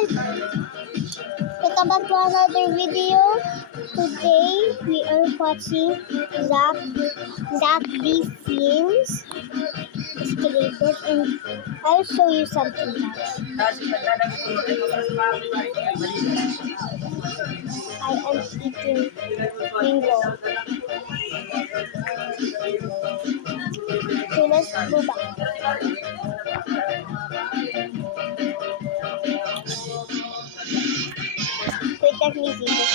Welcome back to another video. Today we are watching Zack the Sims Escalator, and I'll show you something else. I am eating bingo. So let's go back. Wait, let me see this.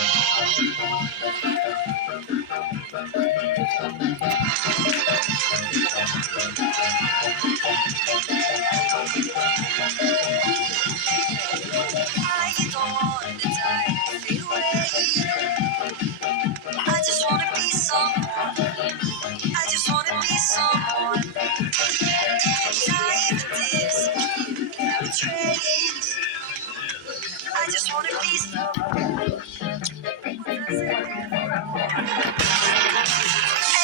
I just want to be and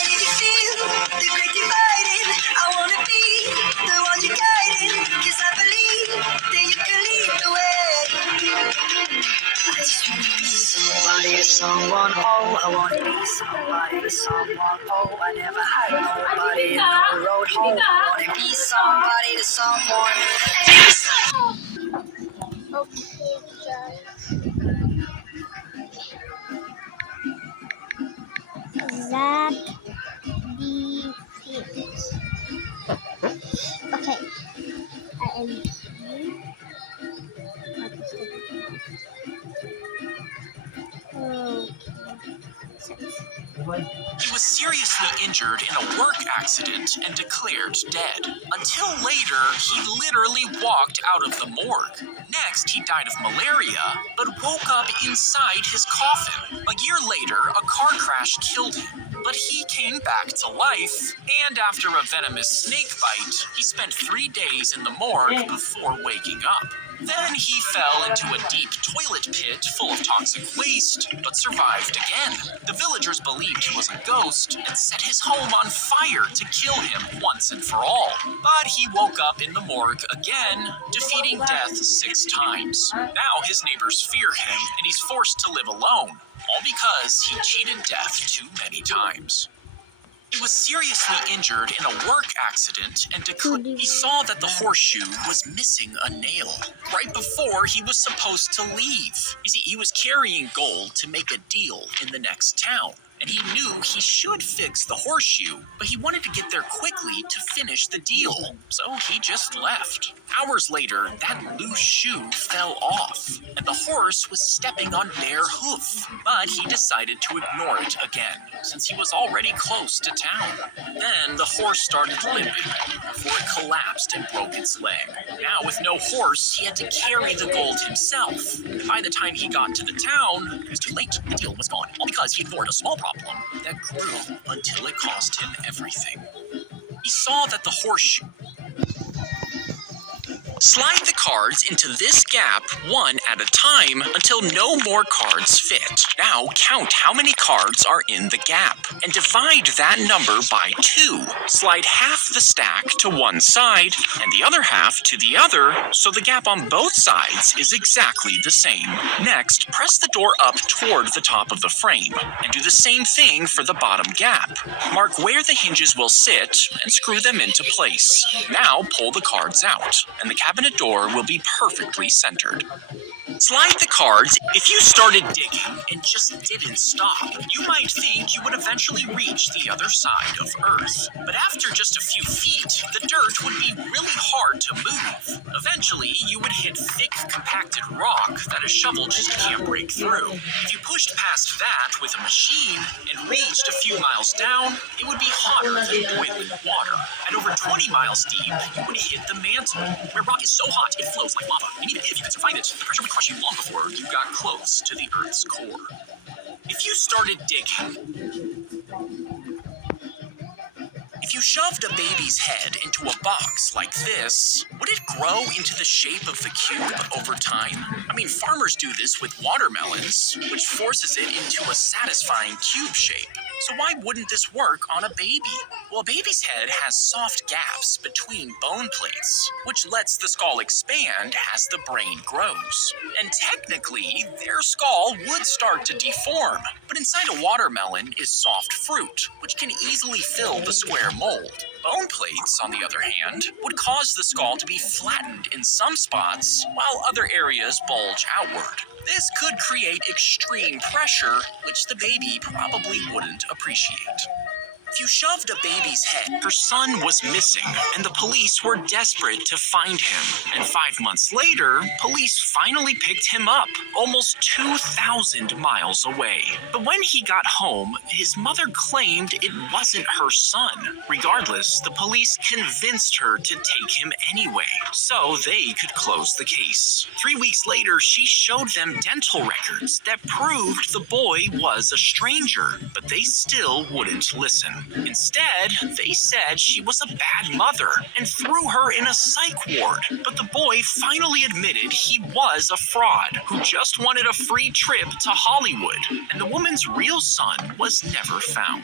if you feel the great dividing, I want to be the one you're guiding, 'cause I believe that you can lead the way. I just want to be somebody to someone, oh, I want to be somebody to someone, oh, I never had nobody on the road home. I want to be somebody to someone. Okay, Zack the Sims. Okay, I am here. He was seriously injured in a work accident and declared dead. Until later, he literally walked out of the morgue. Next, he died of malaria, but woke up inside his coffin. A year later, a car crash killed him, but he came back to life, and after a venomous snake bite, he spent 3 days in the morgue before waking up. Then he fell into a deep toilet pit full of toxic waste, but survived again. The villagers believed he was a ghost and set his home on fire to kill him once and for all. But he woke up in the morgue again, defeating death 6 times. Now his neighbors fear him, and he's forced to live alone, all because he cheated death too many times. He was seriously injured in a work accident and he saw that the horseshoe was missing a nail right before he was supposed to leave. You see, he was carrying gold to make a deal in the next town, and he knew he should fix the horseshoe, but he wanted to get there quickly to finish the deal, so he just left. Hours later, that loose shoe fell off, and the horse was stepping on bare hoof, but he decided to ignore it again, since he was already close to town. Then the horse started limping before it collapsed and broke its leg. Now, with no horse, he had to carry the gold himself. By the time he got to the town, it was too late. The deal was gone, all because he ignored a small problem that grew until it cost him everything. He saw that the horseshoe. Slide the cards into this gap one at a time until no more cards fit. Now count how many cards are in the gap and divide that number by 2. Slide half the stack to one side and the other half to the other so the gap on both sides is exactly the same. Next, press the door up toward the top of the frame and do the same thing for the bottom gap. Mark where the hinges will sit and screw them into place. Now pull the cards out and the cabinet door will be perfectly centered. Slide the cards. If you started digging and just didn't stop, you might think you would eventually reach the other side of Earth. But after just a few feet, the dirt would be really hard to move. Eventually, you would hit thick, compacted rock that a shovel just can't break through. If you pushed past that with a machine and reached a few miles down, it would be hotter than boiling water. And over 20 miles deep, you would hit the mantle, where rock is so hot it flows like lava. And even if you could survive it, the pressure would crush you long before you got close to the Earth's core. If you started digging, if you shoved a baby's head into a box like this, would it grow into the shape of the cube over time? I mean, farmers do this with watermelons, which forces it into a satisfying cube shape. So why wouldn't this work on a baby? Well, a baby's head has soft gaps between bone plates, which lets the skull expand as the brain grows. And technically, their skull would start to deform. But inside a watermelon is soft fruit, which can easily fill the square mold. Bone plates, on the other hand, would cause the skull to be flattened in some spots, while other areas bulge outward. This could create extreme pressure, which the baby probably wouldn't appreciate. If you shoved a baby's head, her son was missing, and the police were desperate to find him. And 5 months later, police finally picked him up, almost 2,000 miles away. But when he got home, his mother claimed it wasn't her son. Regardless, the police convinced her to take him anyway, so they could close the case. 3 weeks later, she showed them dental records that proved the boy was a stranger, but they still wouldn't listen. Instead, they said she was a bad mother and threw her in a psych ward. But the boy finally admitted he was a fraud who just wanted a free trip to Hollywood, and the woman's real son was never found.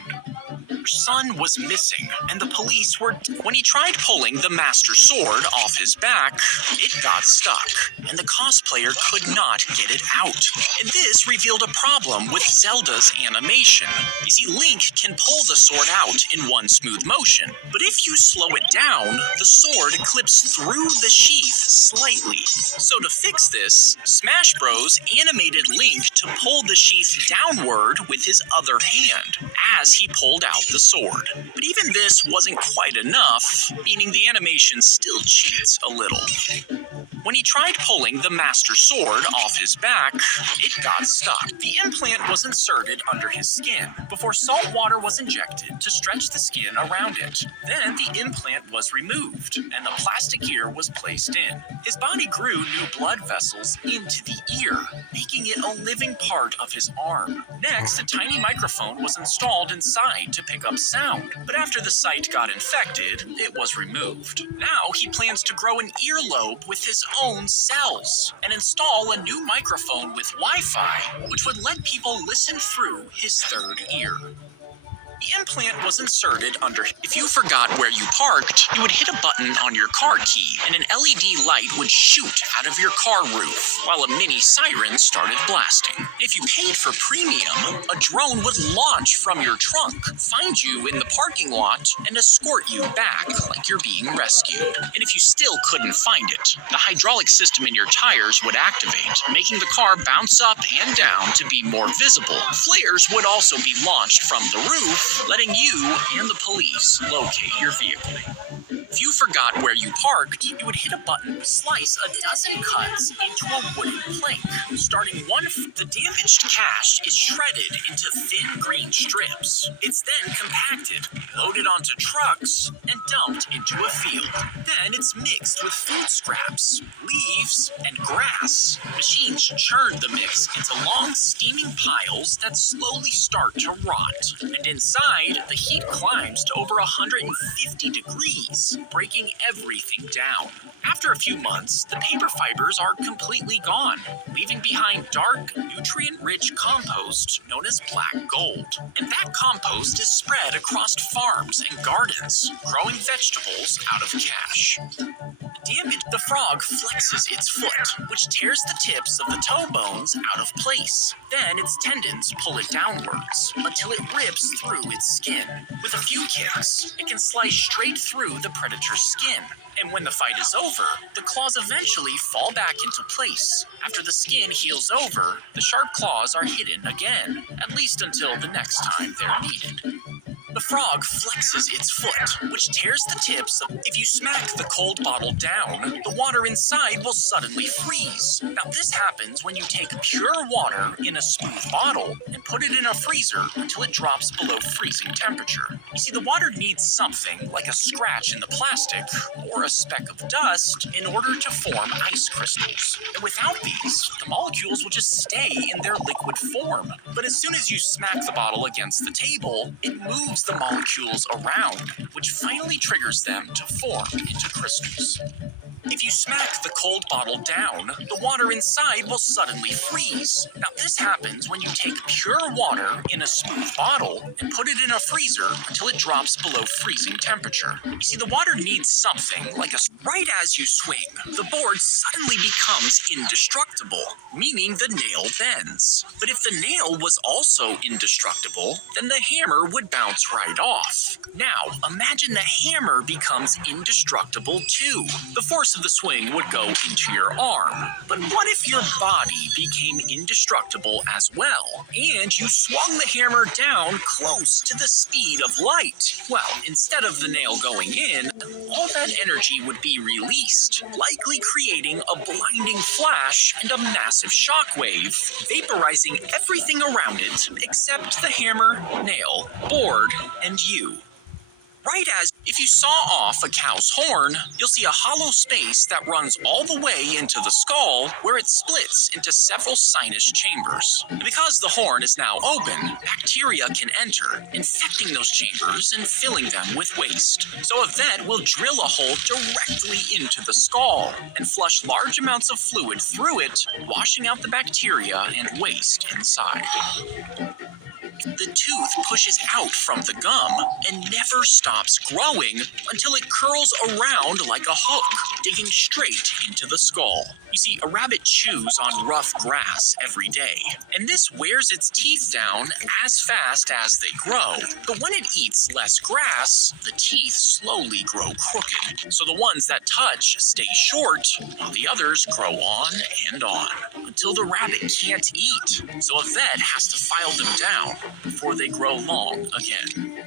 Her son was missing, and the police were... When he tried pulling the master sword off his back, it got stuck, and the cosplayer could not get it out. And this revealed a problem with Zelda's animation. You see, Link can pull the sword out in one smooth motion, but if you slow it down, the sword clips through the sheath slightly. So to fix this, Smash Bros. Animated Link to pull the sheath downward with his other hand, as he pulled out the sword. But even this wasn't quite enough, meaning the animation still cheats a little. When he tried pulling the master sword off his back, it got stuck. The implant was inserted under his skin before salt water was injected to stretch the skin around it. Then the implant was removed, and the plastic ear was placed in. His body grew new blood vessels into the ear, making it a living part of his arm. Next, a tiny microphone was installed inside to pick up sound, but after the site got infected, it was removed. Now he plans to grow an earlobe with his own cells and install a new microphone with Wi-Fi, which would let people listen through his third ear. The implant was inserted under... If you forgot where you parked, you would hit a button on your car key, and an LED light would shoot out of your car roof, while a mini siren started blasting. If you paid for premium, a drone would launch from your trunk, find you in the parking lot, and escort you back like you're being rescued. And if you still couldn't find it, the hydraulic system in your tires would activate, making the car bounce up and down to be more visible. Flares would also be launched from the roof, letting you and the police locate your vehicle. If you forgot where you parked, you would hit a button, slice a dozen cuts into a wooden plank. Starting one, the damaged cash is shredded into thin green strips. It's then compacted, loaded onto trucks, and dumped into a field. Then it's mixed with food scraps, leaves, and grass. Machines churn the mix into long, steaming piles that slowly start to rot. And inside, the heat climbs to over 150 degrees, breaking everything down. After a few months, the paper fibers are completely gone, leaving behind dark, nutrient-rich compost known as black gold. And that compost is spread across farms and gardens, growing vegetables out of cash. The frog flexes its foot, which tears the tips of the toe bones out of place. Then its tendons pull it downwards until it rips through its skin. With a few kicks, it can slice straight through the predator's skin. And when the fight is over, the claws eventually fall back into place. After the skin heals over, the sharp claws are hidden again, at least until the next time they're needed. The frog flexes its foot, which tears the tips of... If you smack the cold bottle down, the water inside will suddenly freeze. Now this happens when you take pure water in a smooth bottle and put it in a freezer until it drops below freezing temperature. You see, the water needs something like a scratch in the plastic or a speck of dust in order to form ice crystals. And without these, the molecules will just stay in their liquid form. But as soon as you smack the bottle against the table, it moves the molecules around, which finally triggers them to form into crystals. If you smack the cold bottle down, the water inside will suddenly freeze. Now, this happens when you take pure water in a smooth bottle and put it in a freezer until it drops below freezing temperature. You see, the water needs something like a... Right as you swing, the board suddenly becomes indestructible, meaning the nail bends. But if the nail was also indestructible, then the hammer would bounce right off. Now, imagine the hammer becomes indestructible too. The force of the swing would go into your arm. But what if your body became indestructible as well, and you swung the hammer down close to the speed of light? Well, instead of the nail going in, all that energy would be released, likely creating a blinding flash and a massive shockwave, vaporizing everything around it except the hammer, nail, board, and you. Right as if you saw off a cow's horn, you'll see a hollow space that runs all the way into the skull, where it splits into several sinus chambers. And because the horn is now open, bacteria can enter, infecting those chambers and filling them with waste. So a vet will drill a hole directly into the skull and flush large amounts of fluid through it, washing out the bacteria and waste inside. The tooth pushes out from the gum and never stops growing until it curls around like a hook, digging straight into the skull. You see, a rabbit chews on rough grass every day, and this wears its teeth down as fast as they grow. But when it eats less grass, the teeth slowly grow crooked. So the ones that touch stay short, while the others grow on and on, until the rabbit can't eat. So a vet has to file them down before they grow long again.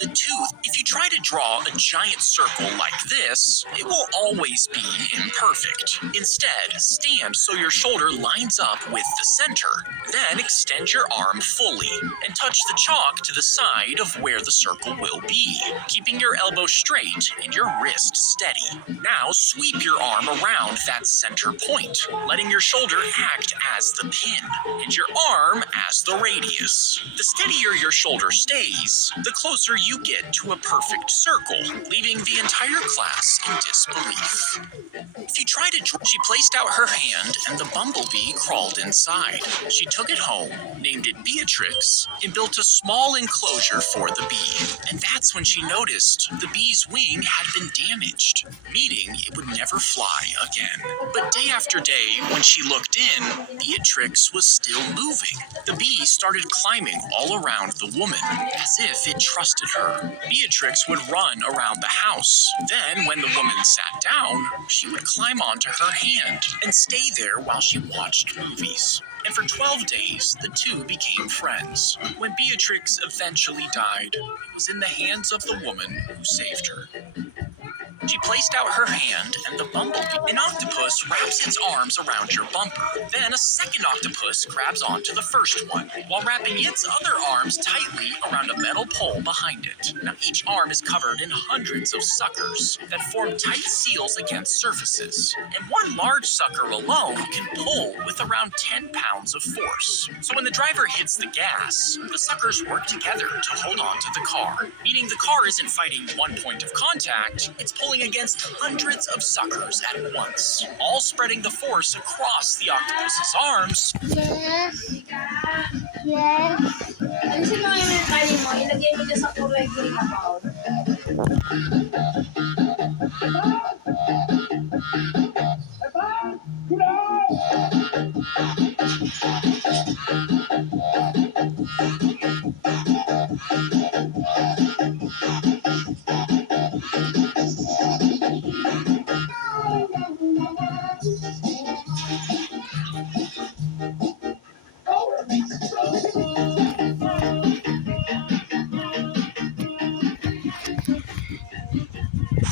The tooth, if you try to draw a giant circle like this, it will always be imperfect. Instead, stand so your shoulder lines up with the center. Then extend your arm fully and touch the chalk to the side of where the circle will be, keeping your elbow straight and your wrist steady. Now sweep your arm around that center point, letting your shoulder act as the pin and your arm as the radius. The steadier your shoulder stays, the closer you get to a perfect circle, leaving the entire class in disbelief. If you try to draw, she placed out her hand and the bumblebee crawled inside. She took it home, named it Beatrix, and built a small enclosure for the bee. And that's when she noticed the bee's wing had been damaged, meaning it would never fly again. But day after day, when she looked in, Beatrix was still moving. The bee started climbing all around the woman, as if it trusted her. Beatrix would run around the house. Then, when the woman sat down, she would climb onto her hand and stay there while she watched movies. And for 12 days, the two became friends. When Beatrix eventually died, it was in the hands of the woman who saved her. She placed out her hand, and the bumblebee, an octopus, wraps its arms around your bumper. Then a second octopus grabs onto the first one, while wrapping its other arms tightly around a metal pole behind it. Now, each arm is covered in hundreds of suckers that form tight seals against surfaces. And one large sucker alone can pull with around 10 pounds of force. So when the driver hits the gas, the suckers work together to hold on to the car, meaning the car isn't fighting one point of contact, it's pulling against hundreds of suckers at once, all spreading the force across the octopus's arms. Yes. Yes. Alisin mo yung tali mo, ilagay mo dyan sa kulay green na bowl.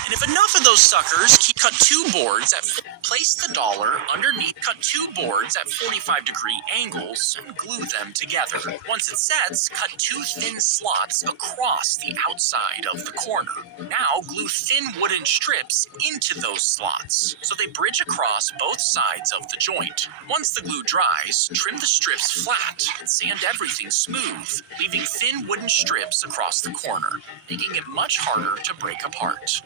And if enough of those suckers cut two boards at place the dollar underneath, cut two boards at 45-degree angles and glue them together. Once it sets, cut two thin slots across the outside of the corner. Now glue thin wooden strips into those slots so they bridge across both sides of the joint. Once the glue dries, trim the strips flat and sand everything smooth, leaving thin wooden strips across the corner, making it much harder to break apart.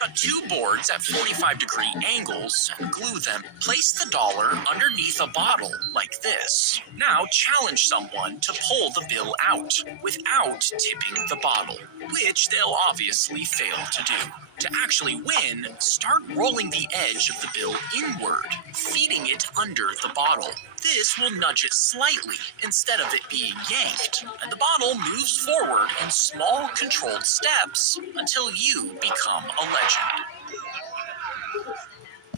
Cut 2 boards at 45-degree angles and glue them. Place the dollar underneath a bottle like this. Now challenge someone to pull the bill out without tipping the bottle, which they'll obviously fail to do. To actually win, start rolling the edge of the bill inward, feeding it under the bottle. This will nudge it slightly instead of it being yanked, and the bottle moves forward in small controlled steps until you become a legend.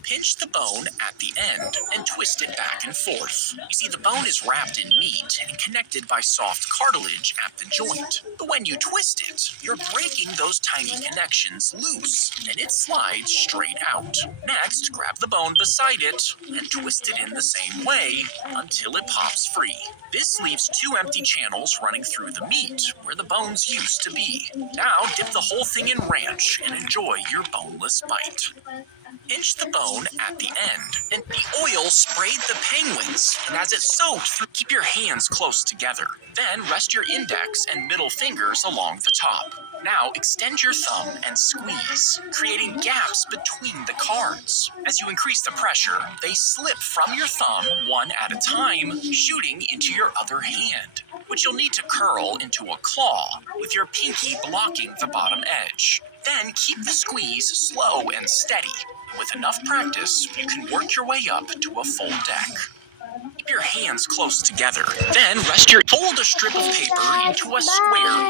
Pinch the bone at the end and twist it back and forth. You see, the bone is wrapped in meat and connected by soft cartilage at the joint. But when you twist it, you're breaking those tiny connections loose, and it slides straight out. Next, grab the bone beside it and twist it in the same way until it pops free. This leaves 2 empty channels running through the meat where the bones used to be. Now, dip the whole thing in ranch and enjoy your boneless bite. Pinch the bone at the end, and the oil sprayed the penguins, and as it soaked through, keep your hands close together. Then rest your index and middle fingers along the top. Now extend your thumb and squeeze, creating gaps between the cards. As you increase the pressure, they slip from your thumb one at a time, shooting into your other hand, which you'll need to curl into a claw, with your pinky blocking the bottom edge. Then keep the squeeze slow and steady. With enough practice, you can work your way up to a full deck. Keep your hands close together. Then fold a strip of paper into a square